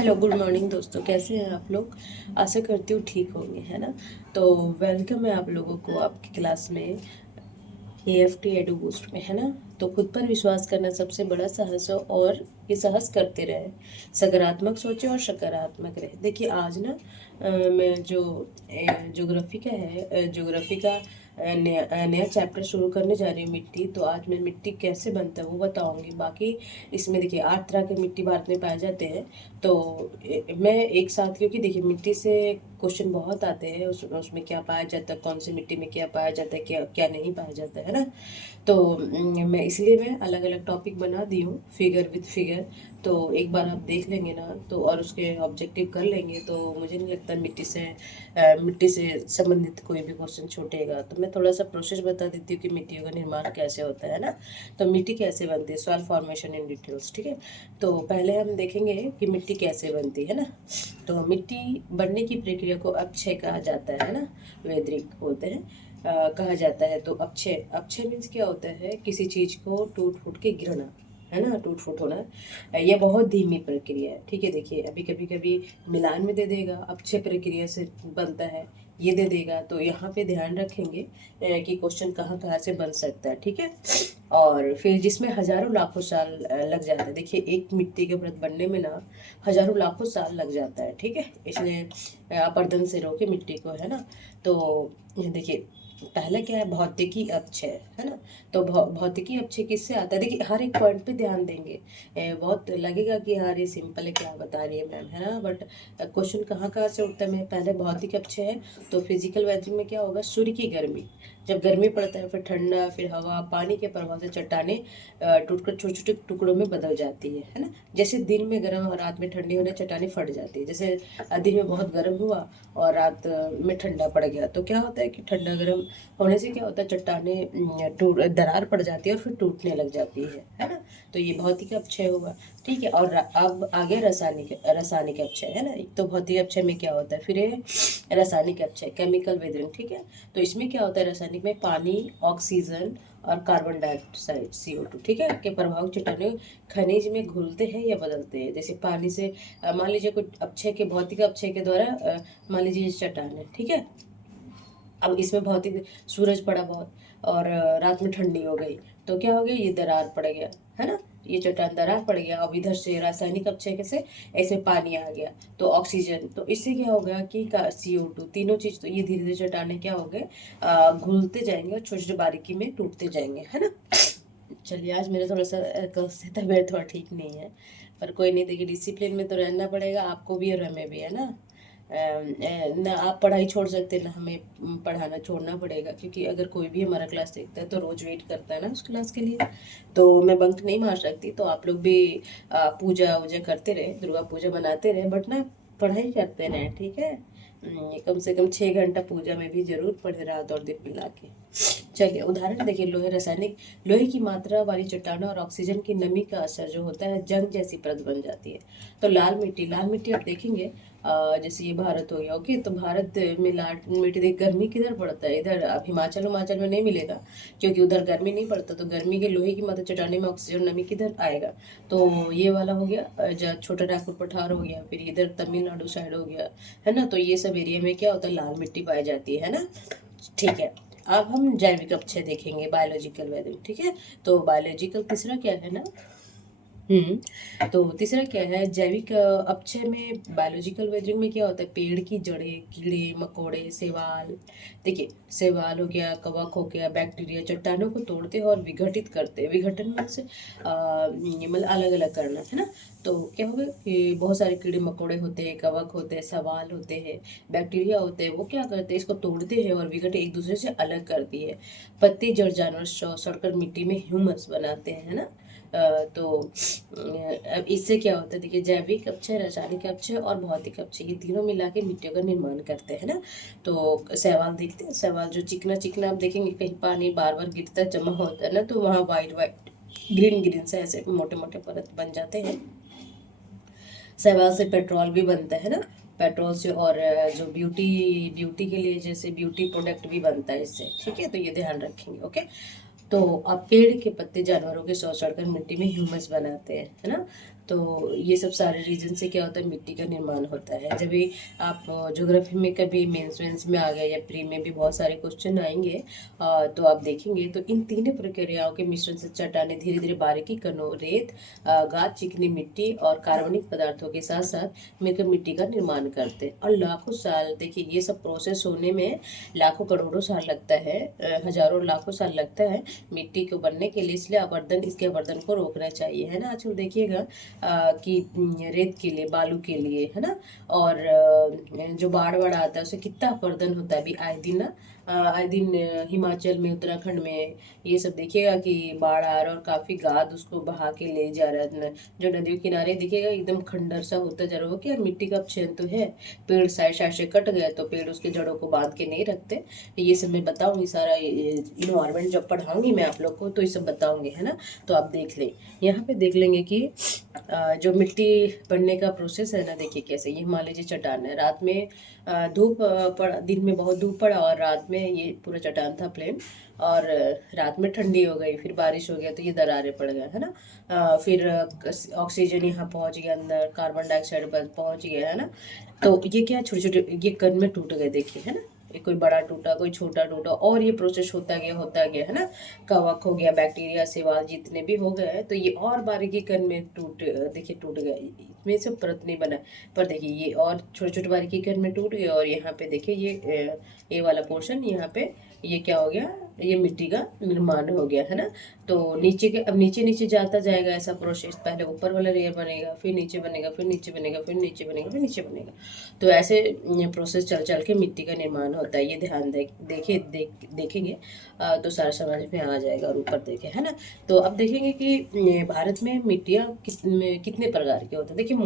Hello, good morning दोस्तों। कैसे हैं आप लोग? आशा करती हूँ ठीक होंगे, है ना। तो वेलकम है आप लोगों को आपकी क्लास में, AFT एडू बूस्ट में, है ना। तो खुद पर विश्वास करना सबसे बड़ा साहस हो, और ये साहस करते रहे। सकारात्मक सोचे और सकारात्मक रहे। देखिए आज ना मैं जो ज्योग्राफी का है, ज्योग्राफी का नया चैप्टर शुरू करने जा रही हूँ, मिट्टी। तो आज मैं मिट्टी कैसे बनता है वो बताऊंगी। बाकी इसमें देखिए 8 तरह के मिट्टी भारत में पाए जाते हैं। तो मैं एक साथ, क्योंकि देखिए मिट्टी से क्वेश्चन बहुत आते हैं, उसमें क्या पाया जाता है, कौन सी मिट्टी में क्या पाया जाता है, क्या क्या नहीं पाया जाता है ना। तो मैं अलग अलग टॉपिक बना दी हूँ, फिगर विद फिगर। तो एक बार आप देख लेंगे ना, तो और उसके ऑब्जेक्टिव कर लेंगे, तो मुझे नहीं लगता मिट्टी से संबंधित कोई भी क्वेश्चन छूटेगा। तो मैं थोड़ा सा प्रोसेस बता देती हूँ कि मिट्टियों का निर्माण कैसे होता है ना। तो मिट्टी कैसे बनती है, सॉइल फॉर्मेशन इन डिटेल्स, ठीक है। तो पहले हम देखेंगे कि मिट्टी कैसे बनती है ना। तो मिट्टी बनने की प्रक्रिया को अपक्षय कहा जाता है ना, वैदिक बोलते हैं। कहा जाता है। तो अक्षय अक्षय मीन्स क्या होता है, किसी चीज को टूट फूट के गिरना, है ना, टूट फूट होना। यह बहुत धीमी प्रक्रिया है, ठीक है। देखिए अभी कभी कभी मिलान में दे देगा, अक्षय प्रक्रिया से बनता है, ये दे देगा। तो यहाँ पे ध्यान रखेंगे कि क्वेश्चन कहाँ कहाँ से बन सकता है, ठीक है। और फिर जिसमें हजारों लाखों साल लग जाते हैं। देखिए एक मिट्टी के व्रत बनने में ना हजारों लाखों साल लग जाता है, ठीक है। इसलिए अपर्दन से रोके मिट्टी को, है ना। तो ये देखिए पहला क्या है, भौतिकी अपक्षय, है ना। तो भौतिकी अपक्षय किससे आता है, देखिए हर एक पॉइंट पे ध्यान देंगे। बहुत लगेगा कि यार ये सिंपल है, क्या बता रही है मैम, है ना। बट क्वेश्चन कहाँ कहाँ से उठता है, में पहले भौतिक अपक्षय है। तो फिजिकल वेदरिंग में क्या होगा, सूर्य की गर्मी, जब गर्मी पड़ता है, फिर ठंडा, फिर हवा, पानी के प्रभाव से चट्टाने टूटकर छोटे छोटे टुकड़ों में बदल जाती है ना। जैसे दिन में गर्म और रात में ठंडी होने चट्टाने फट जाती है। जैसे दिन में बहुत गर्म हुआ और रात में ठंडा पड़ गया, तो क्या होता है कि ठंडा गर्म होने से क्या होता है, चट्टाने टूट दरार पड़ जाती है और फिर टूटने लग जाती है ना। तो ये भौतिक अपक्षय हुआ, ठीक है। और अब आगे रासायनिक रासायनिक अपक्षय, है ना। एक तो भौतिक अपक्षय में क्या होता है, फिर ये रासायनिक अपक्षय, केमिकल वेदरिंग, ठीक है। तो इसमें क्या होता है, रासायनिक में पानी, ऑक्सीजन और कार्बन डाइऑक्साइड CO2, ठीक है, के प्रभाव चट्टाने खनिज में घुलते हैं या बदलते हैं। जैसे पानी से मान लीजिए कुछ अपक्षय के, भौतिक अपक्षय के द्वारा मान लीजिए ये चट्टान है, ठीक है। अब इसमें भौतिक सूरज पड़ा बहुत और रात में ठंडी हो गई, तो क्या हो गया, ये दरार पड़ गया, है ना। ये चट्टान दरार पड़ गया। अब इधर से रासायनिक अपक्षय से ऐसे पानी आ गया, तो ऑक्सीजन, तो इससे क्या हो गया कि CO2, तीनों चीज, तो ये धीरे धीरे चट्टाने क्या हो गए, घुलते जाएंगे और छोटे छोटे बारीकी में टूटते जाएंगे, है ना। चलिए आज मेरा थोड़ा सा तबीयत थोड़ा ठीक नहीं है, पर कोई नहीं। देखिए डिसिप्लिन में तो रहना पड़ेगा आपको भी और हमें भी, है ना। ना आप पढ़ाई छोड़ सकते हैं, ना हमें पढ़ाना छोड़ना पड़ेगा, क्योंकि अगर कोई भी हमारा क्लास देखता है तो रोज वेट करता है ना उस क्लास के लिए। तो मैं बंक नहीं मार सकती। तो आप लोग भी पूजा वूजा करते रहे, दुर्गा पूजा बनाते रहे, बट ना पढ़ाई करते रहे, ठीक है। कम से कम 6 घंटा पूजा में भी जरूर पढ़े, रात और दिन मिला के। चलिए उदाहरण देखिए, लोहे की मात्रा वाली चट्टानों और ऑक्सीजन की नमी का असर जो होता है, जंग जैसी परत बन जाती है। तो लाल मिट्टी आप देखेंगे, जैसे ये भारत हो गया, ओके। तो भारत में लाल मिट्टी देख, गर्मी किधर पड़ता है, इधर। अब हिमाचल में नहीं मिलेगा, क्योंकि उधर गर्मी नहीं पड़ता। तो गर्मी के लोहे की मात्रा चट्टाने में ऑक्सीजन नमी किधर आएगा, तो ये वाला हो गया, छोटा नागपुर पठार हो गया, फिर इधर तमिलनाडु साइड हो गया, है ना। तो ये सब एरिया में क्या होता है, लाल मिट्टी पाई जाती है ना, ठीक है। अब हम जैविक अपक्षय देखेंगे, बायोलॉजिकल वेदरिंग, ठीक है। तो बायोलॉजिकल तीसरा क्या है ना, तो तीसरा क्या है, जैविक अपक्षय में, बायोलॉजिकल वेदरिंग में क्या होता है, पेड़ की जड़ें, कीड़े मकोड़े, शैवाल, देखिए शैवाल हो गया, कवक हो गया, बैक्टीरिया चट्टानों को तोड़ते हैं और विघटित करते हैं। विघटन में से मतलब अलग अलग करना, है ना। तो क्या होगा कि बहुत सारे कीड़े मकोड़े होते हैं, कवक होते हैं, शैवाल होते हैं, बैक्टीरिया होते हैं, वो क्या करते हैं, इसको तोड़ते हैं और विघट एक दूसरे से अलग करती है। पत्ते जड़ जानवर सड़कर मिट्टी में ह्यूमस बनाते हैं, है ना। तो अब इससे क्या होता है, देखिए जैविक अपक्षय, रासायनिक अपक्षय और भौतिक अपक्षय, ये तीनों मिला के मिट्टियों का निर्माण करते हैं ना। तो शैवाल देखते हैं, शैवाल जो चिकना चिकना आप देखेंगे, कहीं पानी बार बार गिरता है, जमा होता है ना, तो वहाँ वाइट वाइट ग्रीन ग्रीन से ऐसे मोटे मोटे परत बन जाते हैं। शैवाल से पेट्रोल भी बनता है ना, पेट्रोल से। और जो ब्यूटी ब्यूटी के लिए, जैसे ब्यूटी प्रोडक्ट भी बनता है इससे, ठीक है। तो ये ध्यान रखेंगे, ओके। तो अब पेड़ के पत्ते जानवरों के शौच चढ़कर मिट्टी में ह्यूमस बनाते हैं, है ना। तो ये सब सारे रीजन से क्या होता है, मिट्टी का निर्माण होता है। जब भी आप ज्योग्राफी में कभी मेंस में आ गए या प्री में भी बहुत सारे क्वेश्चन आएंगे, तो आप देखेंगे तो इन तीनों प्रक्रियाओं के मिश्रण से चट्टाने धीरे धीरे बारीकी कणों, रेत, गाद, चिकनी मिट्टी और कार्बनिक पदार्थों के साथ साथ मिलकर मिट्टी का निर्माण करते हैं। और लाखों साल, देखिए ये सब प्रोसेस होने में लाखों करोड़ों साल लगता है, हजारों लाखों साल लगता है मिट्टी को बनने के लिए। इसलिए आवर्धन, इसके आवर्धन को रोकना चाहिए, है ना। आजकल देखिएगा कि रेत के लिए, बालू के लिए, है ना, और जो बाढ़ वाढ़ आता है उसे कितना आवर्धन होता है अभी आए दिन ना। आए दिन हिमाचल में, उत्तराखंड में ये सब देखिएगा कि बाढ़ आ रहा है और काफी गाद उसको बहा के ले जा रहा है। जो नदियों किनारे दिखेगा एकदम खंडर सा होता जा रहा होगा कि यार मिट्टी का अपक्षय तो है, पेड़ साइड साइड से कट गए तो पेड़ उसके जड़ों को बांध के नहीं रखते। ये सब मैं बताऊंगी, सारा इन्वायरमेंट जब पढ़ाऊंगी मैं आप लोग को तो ये सब बताऊंगी, है ना। तो आप देख लें, यहाँ पे देख लेंगे कि जो मिट्टी बनने का प्रोसेस है ना, देखिए कैसे। ये मान लीजिए चट्टान है, रात में धूप पड़ा, दिन में बहुत धूप पड़ा और रात में ये पूरा चट्टान था प्लेन, और रात में ठंडी हो गई, फिर बारिश हो गया तो ये दरारें पड़ गए, है ना। फिर ऑक्सीजन यहाँ पहुंच गया अंदर, कार्बन डाइऑक्साइड पहुंच गया, है ना। तो ये क्या, छोटे छोटे ये कण में टूट गए, देखिए, है ना। ये कोई बड़ा टूटा, कोई छोटा टूटा, और ये प्रोसेस होता गया, है ना। कवक हो गया, बैक्टीरिया, सेवाल जितने भी हो गए तो ये और बारीकी कण में देखिए टूट गए, इसमें से परत नहीं बना। पर देखिए ये और छोटे छोटे बारीकी कण में टूट गए, और यहाँ पे देखिए ये वाला पोर्शन यहाँ पे ये क्या हो गया, ये मिट्टी का निर्माण हो गया, है ना। तो नीचे के, अब नीचे नीचे जाता जाएगा ऐसा प्रोसेस, पहले ऊपर वाला लेयर बनेगा, फिर नीचे बनेगा, फिर नीचे बनेगा, फिर नीचे बनेगा, फिर नीचे बनेगा। तो ऐसे प्रोसेस चल चल के मिट्टी का निर्माण होता है। ये ध्यान देखेंगे तो सारा समझ में आ जाएगा। और ऊपर देखें, है ना। तो अब देखेंगे कि भारत में मिट्टियाँ कितने प्रकार के होते हैं। देखिए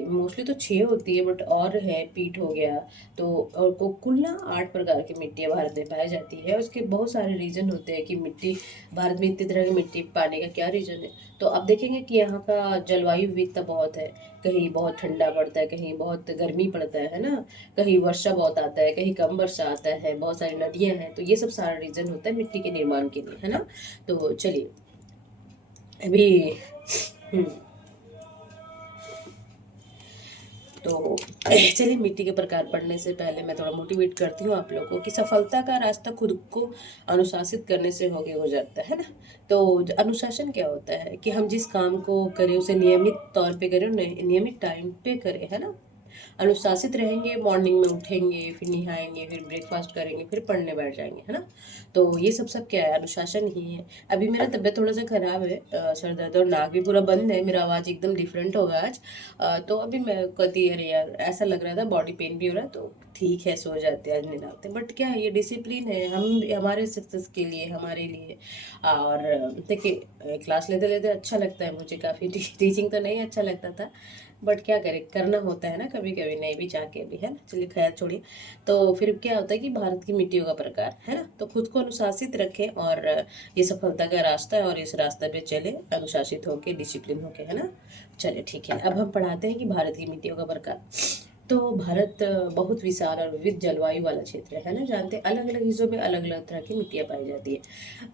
मोस्टली तो 6 होती है, बट और है, पीठ हो गया, तो और कुल ना 8 प्रकार की मिट्टियाँ भारत में पाई जाती है। उसके बहुत सारे रीजन होते हैं कि मिट्टी, भारत में इतनी तरह की मिट्टी पाने का क्या रीजन है। तो अब देखेंगे कि यहाँ का जलवायु विविधता बहुत है, कहीं बहुत ठंडा पड़ता है, कहीं बहुत गर्मी पड़ता है ना, कहीं वर्षा बहुत आता है, कहीं कम वर्षा आता है, बहुत सारी नदियाँ हैं। तो ये सब सारा रीजन होता है मिट्टी के निर्माण के लिए, है ना। तो चलिए अभी हम्म, तो चलिए मिट्टी के प्रकार पढ़ने से पहले मैं थोड़ा मोटिवेट करती हूँ आप लोगों को कि सफलता का रास्ता खुद को अनुशासित करने से होके गुजरता है ना। तो अनुशासन क्या होता है कि हम जिस काम को करें उसे नियमित तौर पे करें, नियमित टाइम पे करें, है ना। अनुशासित रहेंगे, मॉर्निंग में उठेंगे, फिर नहाएंगे, फिर ब्रेकफास्ट करेंगे, फिर पढ़ने बैठ जाएंगे, है ना। तो ये सब क्या है, अनुशासन ही है। अभी मेरा तबीयत थोड़ा सा खराब है, सर दर्द और नाक भी पूरा बंद है, मेरा आवाज़ एकदम डिफरेंट होगा आज। तो अभी मैं कहती अरे यार ऐसा लग रहा था, बॉडी पेन भी हो रहा है, तो ठीक है सो जाते हैं, आज नहीं लाते। बट क्या है, ये डिसिप्लिन है, हम हमारे सक्सेस के लिए, हमारे लिए। और देखिए क्लास लेते लेते अच्छा लगता है मुझे काफ़ी, टीचिंग तो नहीं अच्छा लगता था, बट क्या करें, करना होता है ना कभी कभी, नहीं भी चाह के भी, है ना। चलिए खैर छोड़िए। तो फिर क्या होता है कि भारत की मिट्टियों का प्रकार, है ना। तो खुद को अनुशासित रखें, और ये सफलता का रास्ता है, और इस रास्ते पे चले अनुशासित होके, डिसिप्लिन होके, है ना। चलिए ठीक है, अब हम पढ़ाते हैं कि भारत की मिट्टियों का प्रकार। तो भारत बहुत विशाल और विविध जलवायु वाला क्षेत्र है ना, जानते हैं। अलग अलग हिस्सों में अलग अलग तरह की मिट्टियाँ पाई जाती है।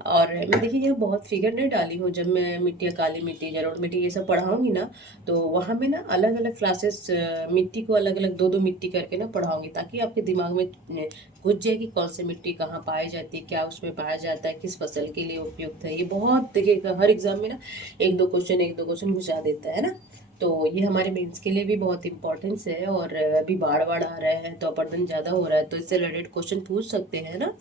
और मैं देखिए यहाँ बहुत फिगर नहीं डाली हूँ, जब मैं मिट्टियाँ, काली मिट्टी, जलोढ़ मिट्टी ये सब पढ़ाऊंगी ना, तो वहाँ में ना अलग अलग क्लासेस मिट्टी को अलग अलग दो दो मिट्टी करके ना पढ़ाऊंगी, ताकि आपके दिमाग में घुस जाए कि कौन सी मिट्टी कहाँ पाई जाती है, क्या उसमें पाया जाता है, किस फसल के लिए उपयुक्त है। ये बहुत देखिएगा हर एग्जाम में ना एक दो क्वेश्चन घुसा देता है ना। तो ये हमारे मेंस के लिए भी बहुत इंपॉर्टेंस है। और अभी बाढ़ बाढ़ आ रहा है तो अपरदन ज़्यादा हो रहा है, तो इससे रिलेटेड क्वेश्चन पूछ सकते हैं ना।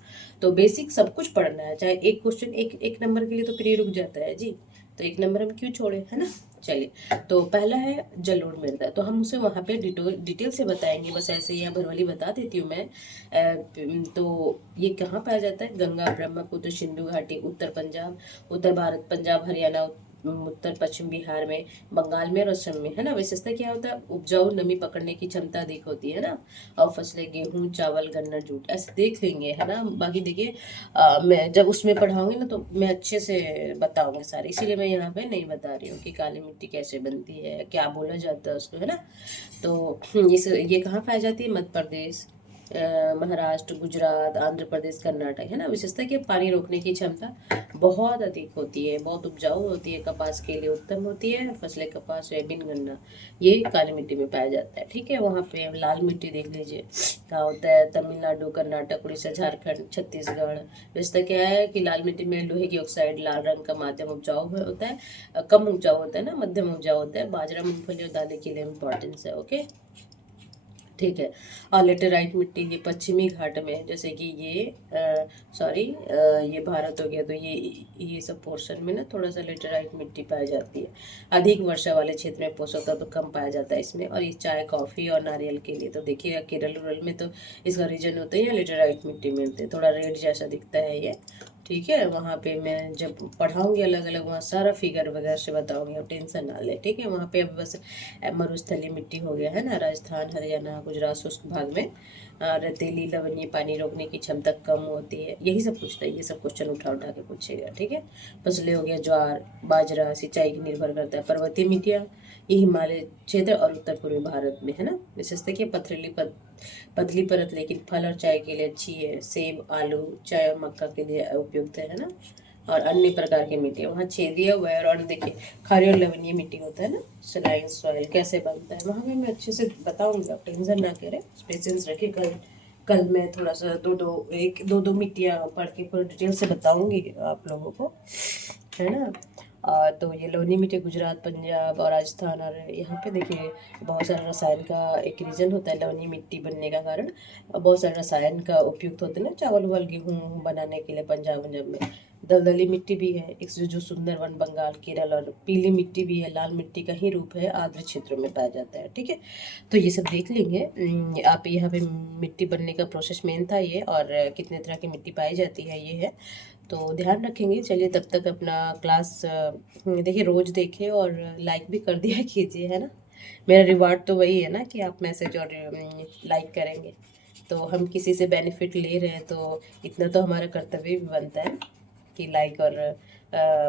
तो बेसिक सब कुछ पढ़ना है, चाहे एक क्वेश्चन एक नंबर के लिए तो फिर रुक जाता है जी, तो एक नंबर हम क्यों छोड़े, है ना। चलिए, तो पहला है जलोढ़ मृदा, तो हम उसे वहाँ पे डिटेल से बताएंगे, बस ऐसे ही यहाँ भरवली बता देती हूँ मैं। तो ये कहाँ पाया जाता है, गंगा, ब्रह्मपुत्र, सिंधु घाटी, उत्तर पंजाब, उत्तर भारत, पंजाब, हरियाणा, उत्तर पश्चिम बिहार में, बंगाल में और असम में, है ना। विशेषता क्या होता है, उपजाऊ, नमी पकड़ने की क्षमता अधिक होती है ना। और फसलें गेहूं, चावल, गन्ना, जूट, ऐसे देख लेंगे, है ना। बाकी देखिए मैं जब उसमें पढ़ाऊंगी ना तो मैं अच्छे से बताऊंगी सारे, इसीलिए मैं यहाँ पे नहीं बता रही हूँ कि काली मिट्टी कैसे बनती है, क्या बोला जाता है उसको, है ना। तो इस ये कहाँ पाई जाती है, मध्य प्रदेश, महाराष्ट्र, गुजरात, आंध्र प्रदेश, कर्नाटक, है ना। विशेषता कि पानी रोकने की क्षमता बहुत अधिक होती है, बहुत उपजाऊ होती है, कपास के लिए उत्तम होती है। फसलें कपास, सोयाबीन, गन्ना ये काली मिट्टी में पाया जाता है। ठीक है, वहाँ पे लाल मिट्टी देख लीजिए कहाँ होता है, तमिलनाडु, कर्नाटक, उड़ीसा, झारखंड, छत्तीसगढ़। विशेषता क्या है कि लाल मिट्टी में लोहे की ऑक्साइड लाल रंग का माध्यम उपजाऊ होता है, कम उपजाऊ होता है ना, मध्यम उपजाऊ होता है। बाजरा, मूंगफली और दालें के लिए इम्पोर्टेंस है। ओके, ठीक है। और लेटेराइट मिट्टी ये पश्चिमी घाट में, जैसे कि ये सॉरी ये भारत हो गया, तो ये सब पोर्शन में ना थोड़ा सा लेटेराइट मिट्टी पाई जाती है। अधिक वर्षा वाले क्षेत्र में पोषक तत्व तो कम पाया जाता है इसमें। और ये चाय, कॉफ़ी और नारियल के लिए तो देखिएगा केरल उरल में तो इसका रीजन होता है या लेटेराइट मिट्टी मिलते हैं, थोड़ा रेड जैसा दिखता है ये। ठीक है, वहाँ पे मैं जब पढ़ाऊँगी अलग अलग वहाँ सारा फिगर वगैरह से बताऊँगी, आप टेंशन ना ले। ठीक है, वहाँ पे अब बस मरुस्थलीय मिट्टी हो गया है ना, राजस्थान, हरियाणा, गुजरात शुष्क भाग में रेतीली लवणीय पानी रोकने की क्षमता कम होती है। यही सब पूछता है, ये सब क्वेश्चन उठा उठा के पूछेगा। ठीक है, फसलें हो गया ज्वार, बाजरा, सिंचाई की निर्भर करता है। पर्वतीय मिट्टियाँ ये हिमालय क्षेत्र और उत्तर पूर्वी भारत में है ना। विशेषता की पतली परत लेकिन फल और चाय के लिए अच्छी है। सेब, आलू, चाय और मक्का के लिए उपयुक्त है ना। और अन्य प्रकार की मिट्टी वहाँ छेदिया हुआ है। और देखिए खारी और लवणीय मिट्टी होता है ना, सलाइन सॉइल कैसे बनता है वहाँ पे मैं अच्छे से बताऊंगी, आप टेंशन ना करें, पेशेंस रखिए। कल कल मैं थोड़ा सा दो दो मिट्टियाँ पढ़ के पूरा डिटेल से बताऊंगी आप लोगों को, है ना। तो ये लवणीय मिट्टी गुजरात, पंजाब और राजस्थान, और यहाँ पे देखिए बहुत सारे रसायन का एक रीज़न होता है लवणीय मिट्टी बनने का कारण। बहुत सारे रसायन का उपयुक्त होते हैं ना चावल वावल गेहूँ बनाने के लिए। पंजाब में दलदली मिट्टी भी है, एक जो सुंदरवन, बंगाल, केरल, और पीली मिट्टी भी है। लाल मिट्टी का ही रूप है, आर्द्र क्षेत्रों में पाया जाता है। ठीक है, तो ये सब देख लेंगे। आप यहाँ पे मिट्टी बनने का प्रोसेस मेन था ये, और कितने तरह की मिट्टी पाई जाती है ये है, तो ध्यान रखेंगे। चलिए तब तक अपना क्लास देखिए, रोज़ देखिए और लाइक भी कर दिया कीजिए, है ना। मेरा रिवार्ड तो वही है ना कि आप मैसेज और लाइक करेंगे, तो हम किसी से बेनिफिट ले रहे हैं तो इतना तो हमारा कर्तव्य भी बनता है कि लाइक और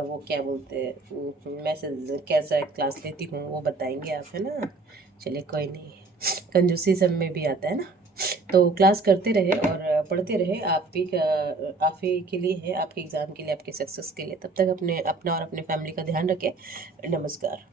वो क्या बोलते हैं मैसेज कैसा क्लास लेती हूँ वो बताएंगे आप, है ना। चलिए कोई नहीं, कंजूसी सब में भी आता है ना। तो क्लास करते रहे और पढ़ते रहे, आप ही के लिए है, आपके एग्ज़ाम के लिए, आपके सक्सेस के लिए। तब तक अपना और अपने फैमिली का ध्यान रखें। नमस्कार।